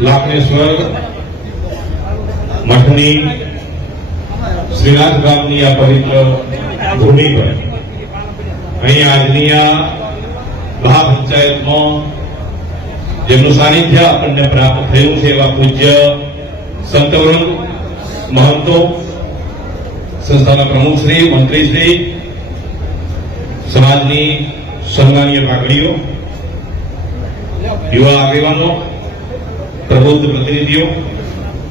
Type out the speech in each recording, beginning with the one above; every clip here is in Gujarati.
લાખનેશ્વર મઠની શ્રીનાથ ગામની આ પવિત્ર ભૂમિ પર અહીં આજની આ મહાપંચાયતમાં જેમનું સાનિધ્ય આપણને પ્રાપ્ત થયું છે એવા પૂજ્ય સંતવૃંદ, મહંતો, સંસ્થાના પ્રમુખશ્રી, મંત્રીશ્રી, સમાજની સન્માનીય પાઘડીઓ, યુવા આગેવાનો, પ્રબુદ્ધ પ્રતિનિધિઓ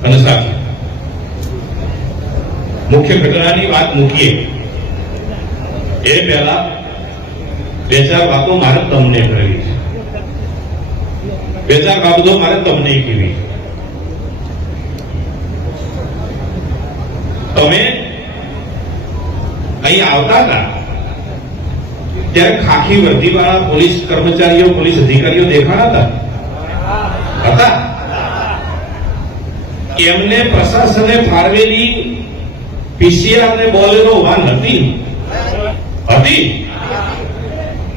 અને સાથીઓ, મુખ્ય ઘટનાની વાત મૂકીએ એ પહેલા બે ચાર વાતો મારે તમને કરવી છે. બે ચાર બાબતો મારે તમને કહેવી. તમે અહીં આવતા હતા ત્યારે ખાખી વર્દીવાળા પોલીસ કર્મચારીઓ, પોલીસ અધિકારીઓ દેખાણા હતા. એમને પ્રશાસને ફાળવેલી પીસીઆર ને બોલેરો વાન હતી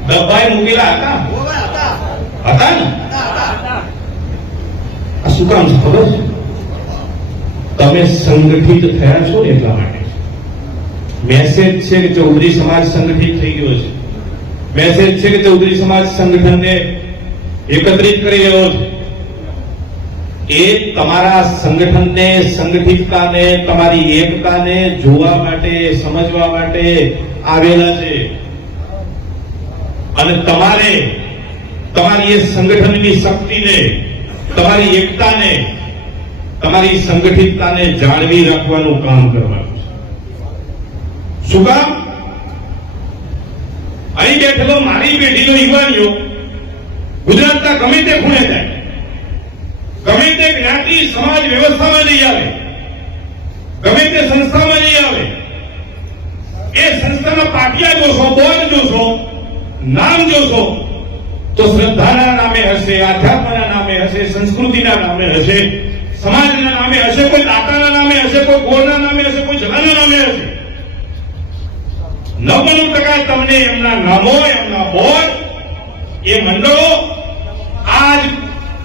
ડબ્બાએ મૂકેલા હતા ને? આ શું કામ છે ખબર છે? તમે સંગઠિત થયા છો ને એટલા માટે. મેસેજ છે કે ચૌધરી સમાજ સંગઠિત થઈ ગયો છે. મેસેજ છે કે ચૌધરી સમાજ સંગઠનને એકત્રિત કરી રહ્યો છે. એ તમારા સંગઠનને, સંગઠિતતાને, તમારી એકતાને જોવા માટે, સમજવા માટે આવેલા છે. અને તમારે તમારી એ સંગઠનની શક્તિને, તમારી એકતાને, તમારી સંગઠિતતાને જાળવી રાખવાનું કામ કરવાનું છે. શું કામ? અહીં બેઠેલો મારી પેઢીનો યુવાનીઓ ગુજરાતના ગમે તે ખૂણે થાય, ગમે તે જ્ઞાતિ સમાજ વ્યવસ્થામાં નહીં આવે, ગમે તે સંસ્થામાં નહીં આવે, એ સંસ્થાના પાટિયા જોશો, બોર્ડ જોશો, નામ જોશો તો શ્રદ્ધાના નામે હશે, આધ્યાત્મના નામે હશે, સંસ્કૃતિના નામે હશે, સમાજના નામે હશે, કોઈ દાતાના નામે હશે, કોઈ ગોળના નામે હશે, કોઈ જલાના નામે હશે. 99% તમને એમના નામો, એમના બોર્ડ, એ મંડળો આજ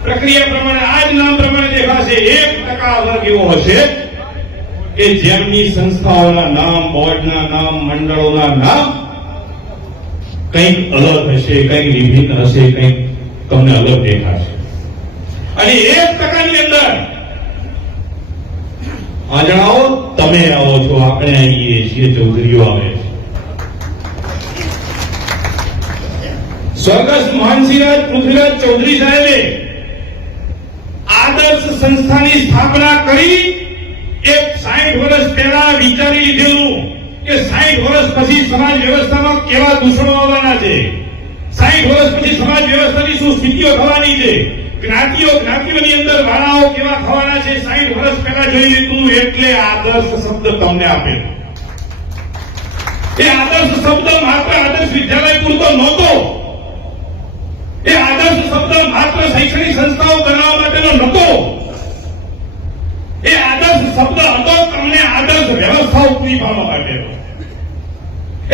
પ્રક્રિયા પ્રમાણે, આજ નામ પ્રમાણે દેખાશે. 1% વર્ગ એવો હશે કે જેમની સંસ્થાઓના નામ, બોર્ડના નામ, મંડળોના નામ કંઈક અલગ હશે, કંઈક વિભિન્ન હશે, કંઈક તમને અલગ દેખાશે. અને 1% ની અંદર જણાવો, તમે આવો છો, આપણે આવીએ છીએ, ચૌધરીઓ આવે છે. સ્વર્ગસ્થ મહાનસિંહરાજ પૃથ્વીરાજ ચૌધરી સાહેબે આદર્શ સંસ્થાની સ્થાપના કરી. એક 60 વર્ષ પહેલા વિચારી લીધેલું કે 60 વર્ષ પછી સમાજ વ્યવસ્થામાં કેવા દૂષણો આવવાના છે, 60 વર્ષ પછી સમાજ વ્યવસ્થાની શું સ્થિતિઓ થવાની છે, જ્ઞાતિઓની અંદર વાળાઓ કેવા થવાના છે, 60 વર્ષ પહેલા જોઈ લીધું. એટલે આદર્શ શબ્દ તમને આપેલો. એ આદર્શ શબ્દ માત્ર આદર્શ વિદ્યાલય પૂરતો નહોતો. એ આદર્શ શબ્દ માત્ર શૈક્ષણિક સંસ્થાઓ બનાવવા માટેનો નહોતો. એ આદર્શ શબ્દ હતો તમને આદર્શ વ્યવસ્થાઓ પૂરી પાડવા માટેનો.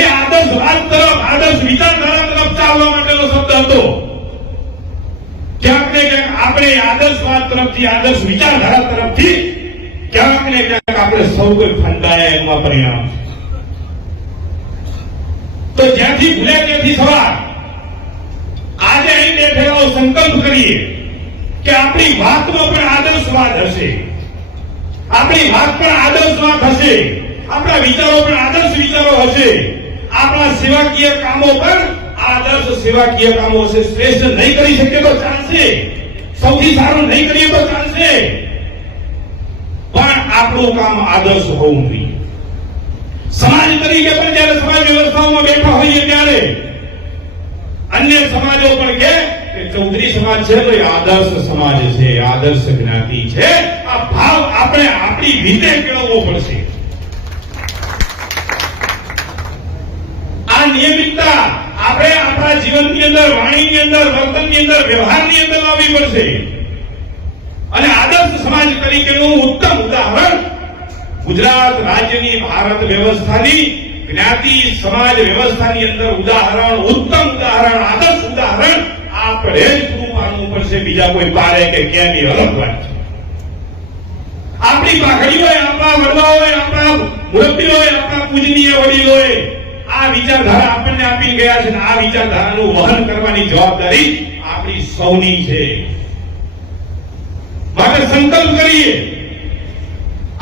એ આદર્શ વાત તરફ, આદર્શ વિચારધારા તરફ ચાલવા માટેનો શબ્દ હતો. ક્યાંક ને ક્યાંક આપણે આદર્શવાદ તરફથી, આદર્શ વિચારધારા તરફથી ક્યાંક ને ક્યાંક આપણે સૌ કોઈ ફંદાયા એમાં પરિણામ. તો જ્યાંથી ભૂલ્યા ત્યાંથી સવાર. આજે અહીં બેઠેલાઓ સંકલ્પ કરીએ કે આપણી વાતમાં પણ આદર્શવાદ હશે, આપણી વાત પણ આદર્શવાદ હશે, આપણા વિચારો પણ આદર્શ વિચારો હશે, આપણા સેવાકીય કામો પણ આદર્શ સેવાકીય કામો હશે. શ્રેષ્ઠ નહીં કરી શકીએ તો ચાલશે, સૌથી સારું નહીં કરીએ તો ચાલશે, પણ આપણું કામ આદર્શ હોવું જોઈએ. સમાજ તરીકે પણ જયારે સમાજ વ્યવસ્થાઓમાં બેઠા હોઈએ ત્યારે અન્ય સમાજો પણ કે ચૌધરી સમાજ છે તો એ આદર્શ સમાજ છે, આદર્શ જ્ઞાતિ છે. આ ભાવ આપણે આપણી રીતે કેળવવો પડશે. આ નિયમિતતા આપણે આપણા જીવનની અંદર, વાણીની અંદર, વર્તનની અંદર, વ્યવહારની અંદર લાવવી પડશે. અને આદર્શ સમાજ તરીકેનું ઉત્તમ ઉદાહરણ ગુજરાત રાજ્યની ભારત વ્યવસ્થાની જ્ઞાતિ સમાજ વ્યવસ્થાની અંદર ઉદાહરણ, ઉત્તમ ઉદાહરણ, આદર્શ ઉદાહરણ આપણે જ પૂરું પાડવું પડશે, બીજા કોઈ પાડે કે કેમ એ અલગ વાત છે. આપણી પાઘડીઓએ, આપણા વડવાઓએ, આપણા મુરબ્બીઓએ, આપણા પૂજનીય વડીલોએ આ વિચારધારા આપણને આપી ગયા છે અને આ વિચારધારાનું વહન કરવાની જવાબદારી આપણી સૌની છે. માટે સંકલ્પ કરીએ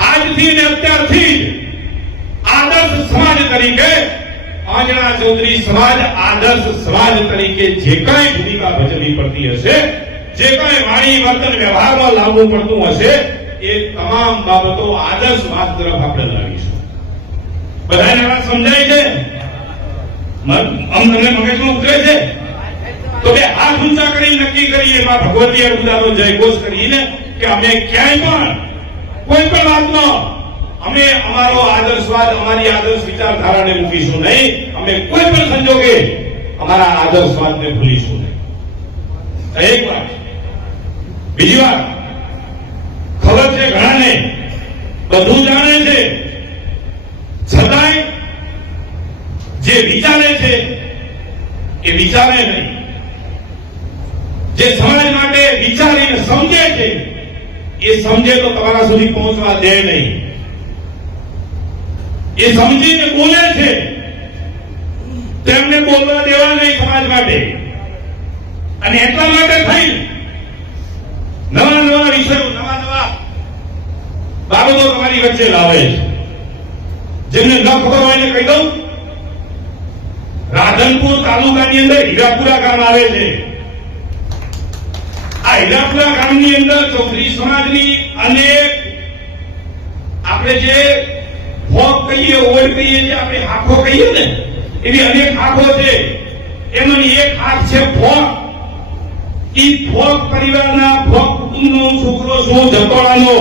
આજથી ને અત્યારથી જ આદર્શ સમાજ તરીકે આંજણા ચૌધરી સમાજ આદર્શ સમાજ તરીકે જે કાંઈ ભૂમિકા ભજવવી પડતી હશે, જે કાંઈ વાણી વર્તન વ્યવહારમાં લાવવું પડતું હશે, એ તમામ બાબતો આદર્શ સમાજ તરફ આપણે લાવીશું. બધાને વાત સમજાય છે? તમને મગજમાં ઉતરે છે? તો બે હાથ ઊંચા કરી નક્કી કરીએ, માં ભગવતી અર્બુદાનો જયઘોષ કરીને કે અમે ક્યાંય પણ કોઈ પણ વાતનો અમે અમારો આદર્શવાદ, અમારી આદર્શ વિચારધારાને મૂકીશું નહીં. અમે કોઈ પણ સંજોગે અમારા આદર્શવાદને ભૂલીશું નહીં. એક વાત. બીજી વાત, ખબર છે ઘણાને, બધું જાણે છે, છતાંય જે વિચારે છે એ વિચારે નહીં. જે સમાજ માટે વિચારીને સમજે છે એ સમજે તો તમારા સુધી પહોંચવા દે નહીં. એ સમજીને બોલે છે તેમને બોલવા દેવા નહીં સમાજ માટે. અને એટલા માટે થઈ નવા નવા વિષયો, નવા નવા બાબતો તમારી વચ્ચે લાવે છે. જેમને ન ખબર હોય ને કહી દઉં, રાધનપુર તાલુકાની અંદર હીરાપુરા ગામ આવે છે. આ હીરાપુરા ગામની અંદર ચૌધરી સમાજની અનેક આપણે જે ફોક કહીએ, ઓળ કહીએ, જે આપણે આંખો કહીએ ને, એવી અનેક આંખો છે. એમાંની એક આંખ છે ફોક. એ ફોક પરિવારના, ફોક કુટુંબનો છોકરો છું, જતોડાનો.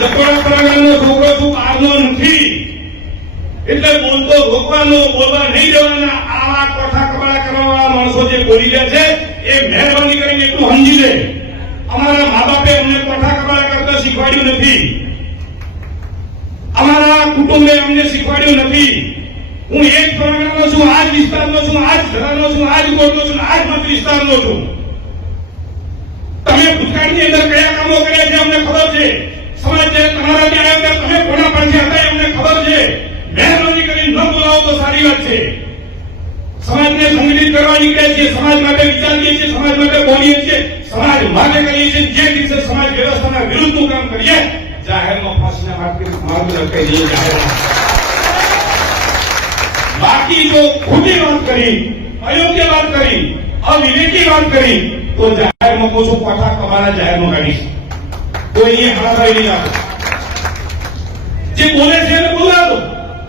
જતોડા પરિવારનો છોકરો છું, આજનો નથી. એટલે બોલતો ભોગવાનો, બોલવા નહીં દેવાના આવા કોઠા કબાડા કરવાવાળા માણસો જે બોલી રહ્યા છે, એ મહેરબાની કરીને એટલું સમજી લે. અમારા મા બાપે અમને કોઠા કબાડા કરતા શીખવાડ્યું નથી. અમારા કુટુંબે અમને શીખવાડ્યું નથી. હું એક પરગણાનો છું, આ જ વિસ્તારનો છું, આ જ ઘરાનો છું, આ જ ગોળનો છું, આ જ મત વિસ્તારનો છું. તમે ભૂતકાળની અંદર કયા કામો કર્યા છે અમને ખબર છે. સમાજ તમારા ત્યાં આવ્યા તમે કોના પાસે હતા અમને ખબર છે. મહેરબાની કરીને ન બોલાવો તો સારી વાત છે. સમાજને સંગઠિત કરવા નીકળ્યા છીએ, સમાજ માટે વિચારીએ છીએ, સમાજ માટે બોલીએ છીએ, સમાજ માટે કરીએ છીએ. જે દિવસે સમાજ વ્યવસ્થાના વિરુદ્ધનું કામ કરીએ, જાહેરમાં ફાંસીના માર્ગ લટકાઈ જઈએ જાહેરમાં. બાકી જો ખોટી વાત કરી, અયોગ્ય વાત કરી, અવિવેકી વાત કરી તો જાહેરમાં કહું છું, કોઠા કબાડા જાહેરમાં કાઢીશ. કોઈ એ હાથાઈ નહીં આપે. જે બોલે છે એને બોલવા દો,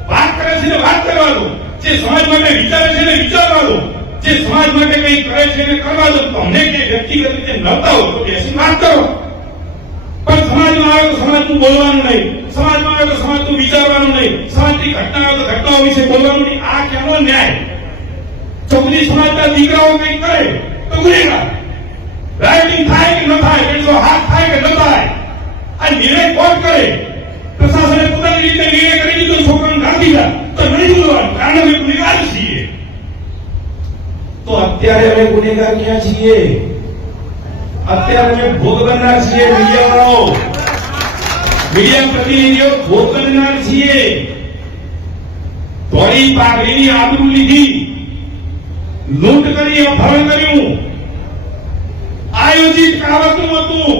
વાત કરે છે ને વાત કરવા દો, જે સમાજ માટે વિચારે છે ને વિચારવા દો, જે સમાજ માટે કંઈ કરે છે એને કરવા દો. તમને કંઈ વ્યક્તિગત રીતે નડતા હો તો બેસી વાત કરો. પણ સમાજમાં આવે તો સમાજનું બોલવાનું નહીં, સમાજમાં આવે તો સમાજનું વિચારવાનું નહીં, સમાજની ઘટના આવે તો ઘટનાઓ વિશે બોલવાનું નહીં. આ કેવો ન્યાય? ચૌધરી સમાજના દીકરાઓ કંઈક કરે તો ગુનેગાર. રાઇટિંગ થાય કે ન થાય, કેટલો હાથ થાય કે ન થાય, આ નિર્ણય કોણ કરે? પ્રશાસને પોતાની રીતે નિર્ણય કરી દીધો, છોકરાને રાખી ગયા તો નહીં બોલવાનું, કારણ અમે ગુનેગાર છીએ. તો અત્યારે અમે ગુનેગાર ક્યાં છીએ? અત્યારે અમે ભોગ બનનાર છીએ. મીડિયા પ્રતિનિધિઓ ભોગ બનનાર છીએ. ધોળી પાઘડીની આબરૂ લીધી, લૂંટ કરી, અપહરણ કર્યું, આયોજિત કાવતરું હતું.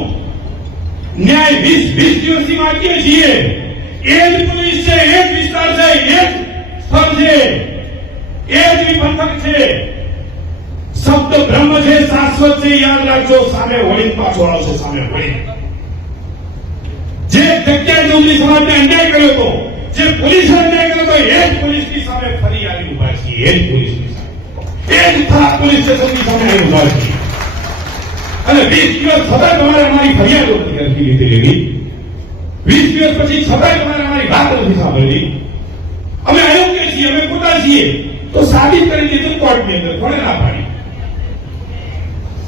ન્યાય 20 દિવસથી માંગીએ છીએ. એ જ પોલીસ છે, એ જ વિસ્તાર છે, એ જ સ્થળ છે, એ જ પંથક છે. શબ્દ બ્રહ્મ છે, શાશ્વત છે, યાદ રાખજો. સામે વળી પાછો આવશે, સામે વળી. જે જગ્યાએ ચૌધરી સમાજને અન્યાય કર્યો હતો, જે પોલીસે અન્યાય કર્યો હતો, એ જ પોલીસની સામે ફરી આવી ઉભા છીએ. એ જ પોલીસની સામે, એ જ થરાદ પોલીસ સ્ટેશનની સામે આવી ઉભા છીએ. અને 20 દિવસ છતાં તમારે અમારી ફરિયાદો નથી લીધેલી. 20 દિવસ પછી છતાં તમારે અમારી વાત નથી સાંભળવી. અમે અયોગ્ય છીએ, અમે ખોટા છીએ તો સાબિત કરી દીધું કોર્ટની અંદર. કોણે ના પાડી?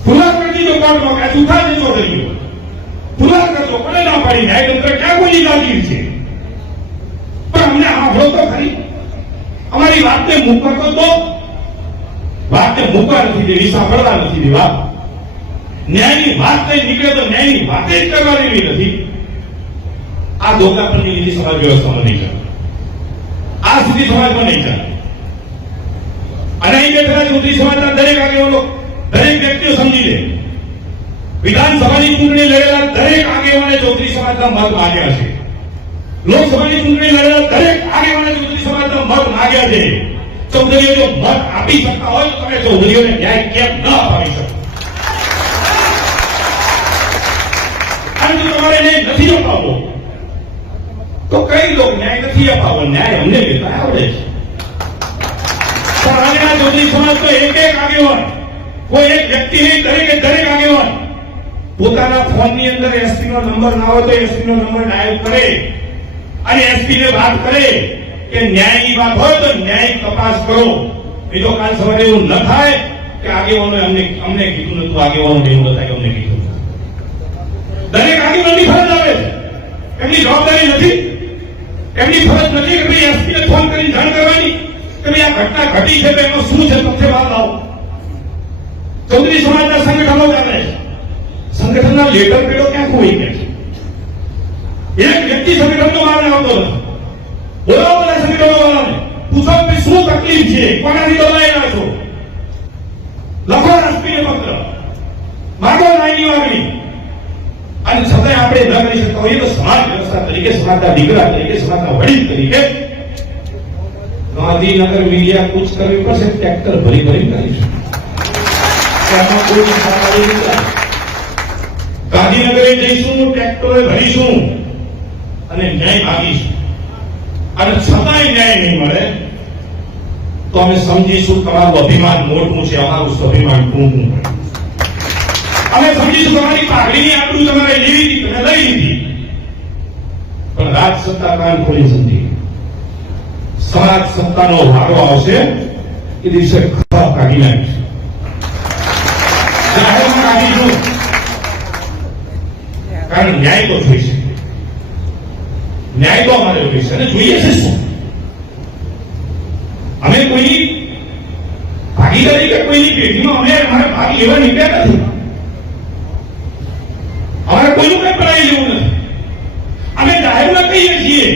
પુરાવા કરી દીધો કોર્ટમાં કે જૂઠા છે ચૌધરીઓ. પુરાવા કરજો, કોણે ના પાડી? ન્યાયતંત્ર ક્યાં કોઈ જાગીર છે? પણ અમને સાંભળો તો ખરી, અમારી વાતને મૂકવા તો દો. વાતને મૂકવા નથી દેવી, સાંભળવા નથી દેવા. ન્યાયની વાત નહીં નીકળે તો ન્યાયની વાત જ કરવા દેવી નથી. આ દોગલાપણની લીધી સમાજ વ્યવસ્થામાં નહીં ચાલે, આ સ્થિતિ સમાજમાં નહીં ચાલે. અને અહીં બેઠેલા ચૌધરી સમાજના દરેક આગેવાનો, દરેક વ્યક્તિઓ સમજી લે, વિધાનસભાની ચૂંટણી લડેલા દરેક આગેવાને ચૌધરી સમાજના મત માગ્યા છે. લોકસભાની ચૂંટણી લડેલા દરેક આગેવાને ચૌધરી સમાજના મત માગ્યા છે. ચૌધરીઓ જો મત આપી શકતા હોય તો તમે ચૌધરીઓને ન્યાય કેમ ન અપાવી શકો? અને જો તમારે ન્યાય નથી અપાવવો તો કઈ લોક ન્યાય નથી અપાવવો, ન્યાય અમને લેતા આવડે છે. પણ આજના ચૌધરી સમાજ તો એક એક આગેવાન, કોઈ એક વ્યક્તિ નહીં, દરેકે દરેક આગેવાન પોતાના ફોનની અંદર એસપી નો નંબર ના હોય તો એસપી નો નંબર ડાયલ કરે અને એસપી ને વાત કરે કે ન્યાયની વાત હોય તો ન્યાય તપાસ કરો. બીજો કાલ સવારે એવું ન થાય કે આગેવાનો અમને કીધું નતું, આગેવાનો એવું બતાય અમને કીધું. દરેક આગેવાનની ફરજ આવે છે, એમની જવાબદારી નથી, એમની ફરજ નથી કે ભાઈ એસપી ને ફોન કરીને જાણ કરવાની કે ભાઈ આ ઘટના ઘટી છે તો એમાં શું છે, તથ્ય બહાર લાવો. ચૌધરી સમાજના સંગઠનો ચાલે છે, સંગઠનના લેટર પેડો ક્યાં ખોઈ ગયા છે? એક વ્યક્તિ સંગઠનનો બહાર આવતો નથી. બોલાવો બધા સંગઠનો વાળાને, પૂછો કે શું તકલીફ છે, કોનાથી દબાયેલા છો, લખો રાષ્ટ્રીય પત્ર, માગો ન્યાયની માગણી. અને છતાંય આપણે ન કરી શકતા હોઈએ તો સમાજ વ્યવસ્થા તરીકે, સમાજના દીકરા તરીકે, સમાજના વડીલ તરીકે ગાંધીનગર મીડિયા કૂચ કરવી પડશે, ટ્રેક્ટર ભરી કરીશું. એમાં કોઈ સરકારી નથી. ગાંધીનગરે જઈશું, ટ્રેક્ટરે ભરીશું અને ન્યાય માગીશું. અને છતાંય ન્યાય નહીં મળે તો અમે સમજીશું તમારું અભિમાન મોટું છે, અમારું સ્વાભિમાન ટૂંકું પડે. અમે સમજીશું તમારી પાઘડીની આબરૂ તમારે લેવી હતી, તમે લઈ લીધી, પણ રાજ સત્તા કાન ખોલી સમજી. સમાજ સત્તાનો વારો આવશે એ દિવસે ખરાબ કાઢી નાખીશું, જાહેરમાં કાઢીશું. કારણ ન્યાય તો જોઈશે, ન્યાય તો અમારે જોઈશે. અને જોઈએ છે શું? અમે કોઈની ભાગીદારી કે કોઈની પેઢીમાં અમારે ભાગ લેવા નીકળ્યા નથી. અમારે કોઈનું કઈ પડાવી લેવું નથી. અમે જાહેરમાં કહીએ છીએ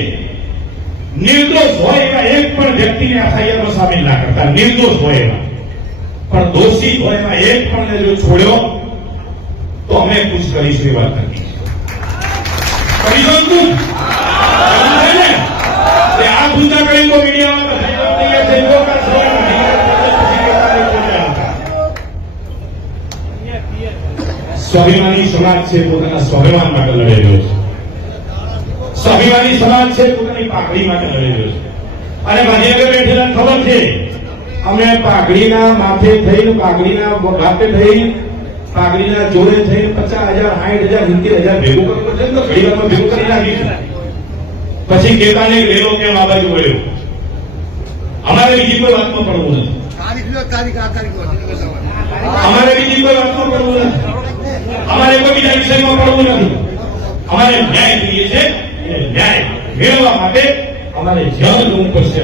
નિર્દોષ હોય એવા એક પણ વ્યક્તિને એફઆઈઆરમાં સામેલ ના કરતા, નિર્દોષ હોય એવા. પણ દોષિત હોય એવા એક પણ જો છોડ્યો તો અમે કુછ કરીશું એ વાત નથી. કરીશું આ પૂજા કરી તો મીડિયામાં સ્વાભિમાની સમાજ છે, પોતાના સ્વાભિમાન માટે લડી રહ્યો છે. સ્વાભિમાની સમાજ છે, પોતાની પાઘડી માટે લડી રહ્યો છે. અને ગાંધીનગર બેઠેલા ખબર છે, અમે પાઘડીના માથે થઈને, પાઘડીના માથે થઈ, પાઘડીના જોડે થઈને 50,000, 60,000, 70,000 ભેગું કરવું પડશે તો ઘડીવારમાં ભેગું કરી નાખીશું. પછી કેતાને રેલો કેમ આ બાજુ વળ્યો? અમારે બીજી કોઈ વાતમાં પડવું નથી. અમારે બીજી કોઈ વાતમાં પડવું નથી. અમારે કોઈ બીજા વિષયમાં પડવું નથી. અમારે ન્યાય જોઈએ છે. ન્યાય મેળવવા માટે અમારે જ્યાં જવું પડશે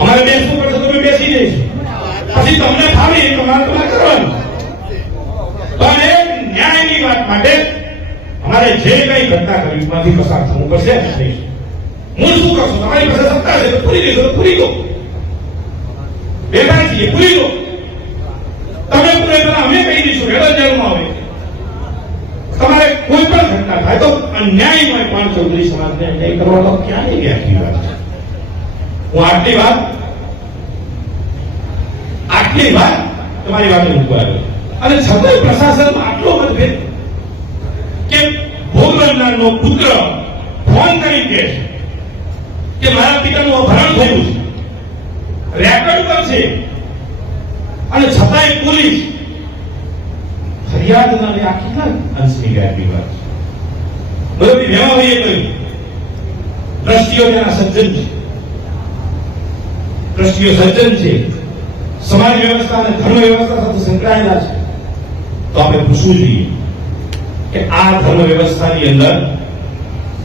અમારે બેસવું પડશે તો બેસી જઈશું. પછી તમને ફાવે તમારે કરવાનું. પણ ન્યાયની વાત માટે અમારે જે કઈ ઘટના કરવી માંથી પસાર થવું પડશે. હું શું કરશું? તમારી પાસે સત્તા છે તો પૂરી દેશો, તો પૂરી દો. બેઠા છીએ, પૂરી દો. તમે પૂરે તો અમે કહી દઈશું હેડો જેલમાં આવે. તમારે કોઈ પણ ઘટના થાય તો અન્યાયમાં પણ ચૌધરી સમાજને અન્યાય કરવાનો ક્યાં નહીં આટલી વાત. હું આટલી વાત તમારી વાત મૂકવા આવ્યો. અને છતાંય પ્રશાસનમાં આટલો મતભેદ કે ભોગ બનનારનો પુત્ર ફોન કરી કહે છે કે મારા પિતાનું અપહરણ થયું છે, રેકોર્ડ પર છે, અને છતાંય પોલીસ ફરિયાદ ના લે. આ કેટલા અંશની ગેરંટી વાત છે? બરોબર. મેવાભાઈએ કહ્યું ટ્રસ્ટીઓ તેના સજ્જન છે, ટ્રસ્ટીઓ સજ્જન છે, સમાજ વ્યવસ્થા અને ધર્મ વ્યવસ્થા સાથે સંકળાયેલા છે. તો આપણે પૂછવું જોઈએ કે આ ધર્મ વ્યવસ્થાની અંદર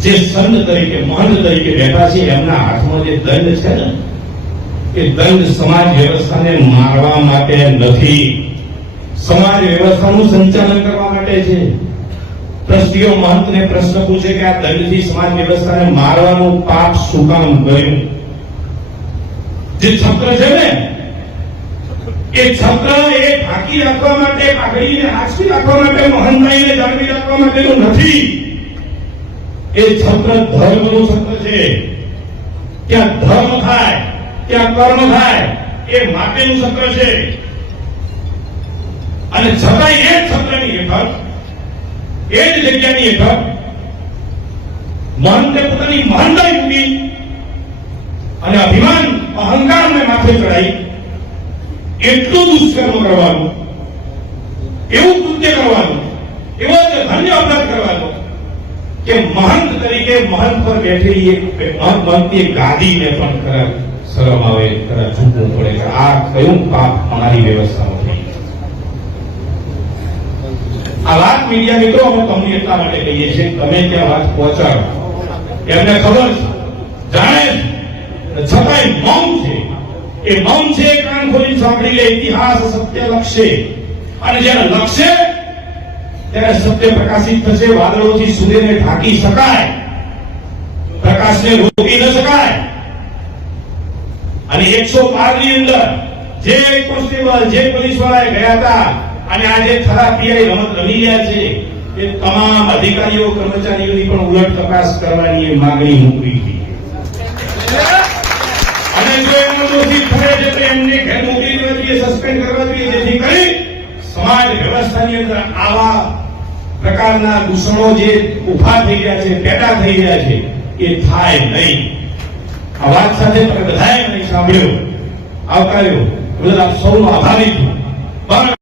જે સંત તરીકે, મહંત તરીકે બેઠા છે, એમના હાથમાં જે દંડ છે ને, કે દંડ સમાજ વ્યવસ્થાને મારવા માટે નથી, સમાજ વ્યવસ્થાનું સંચાલન કરવા માટે છે. ટ્રસ્ટીઓ મહંતને પ્રશ્ન પૂછે કે આ દંડથી સમાજ વ્યવસ્થાને મારવાનું પાપ શું કામ કર્યું? જે છત્ર છે ને એ છત્ર એ ઢાંકી રાખવા માટે, પાઘડીને આંચકી રાખવા માટે, મહંતાઈને જાળવી રાખવા માટેનું નથી. એ છત્ર ધર્મનું છત્ર છે. ત્યાં ધર્મ થાય, ત્યાં કર્મ થાય એ માટેનું છત્ર છે. અને છતાંય એ છત્રની હેઠળ, એ જ જગ્યાની હેઠળ મહંતે પોતાની મહાનતાઈ મૂકી અને અભિમાન, અહંકારને માથે ચડાઈ એટલું દુષ્કર્મ કરવાનું, એવું કૃત્ય કરવાનું, એવો ધન્ય અપરાધ કરવાનો કે મહંત તરીકે મહંત પર બેઠેલી મહંતની ગાદીને પણ ખરા શરમ આવે, ખરા ઝૂકવું પડે કે આ કયું પાપ અમારી વ્યવસ્થામાં થઈ. આ વાત મીડિયા મિત્રો અમે તમને એટલા માટે કહીએ છીએ, તમે ત્યાં વાત પહોંચાડો. એમને ખબર છે, જાણે છે, છતાંય મૌન છે. એ મૌન છે, કાન ખોલી સાંભળી લે. ઇતિહાસ સત્ય લખશે, અને જ્યારે લખશે ત્યારે સત્ય પ્રકાશિત થશે. વાદળોથી સૂર્યને ઢાંકી શકાય, પ્રકાશને રોકી ન શકાય. અને 112 ની અંદર જે કોન્સ્ટેબલ, જે પોલીસ વાળા ગયા હતા અને આજે ખરા પીઆઈ રમત રમી રહ્યા છે, એ તમામ અધિકારીઓ, કર્મચારીઓની પણ ઉલટ તપાસ કરવાની માંગણી મૂકવી હતી. અને જો એમનો દોષિત થયો છે તો એમને ઘેર મોકલી દેવા જોઈએ, સસ્પેન્ડ કરવા જોઈએ, જેથી કરી સમાજ વ્યવસ્થાની અંદર આવા પ્રકારના દૂષણો જે ઉભા થઈ રહ્યા છે, પેદા થઈ રહ્યા છે, એ થાય નહીં. આ વાત સાથે તમે બધાએ મને સાંભળ્યો, આવકાર્યો, બદલ આપ સૌનો આભારી છું.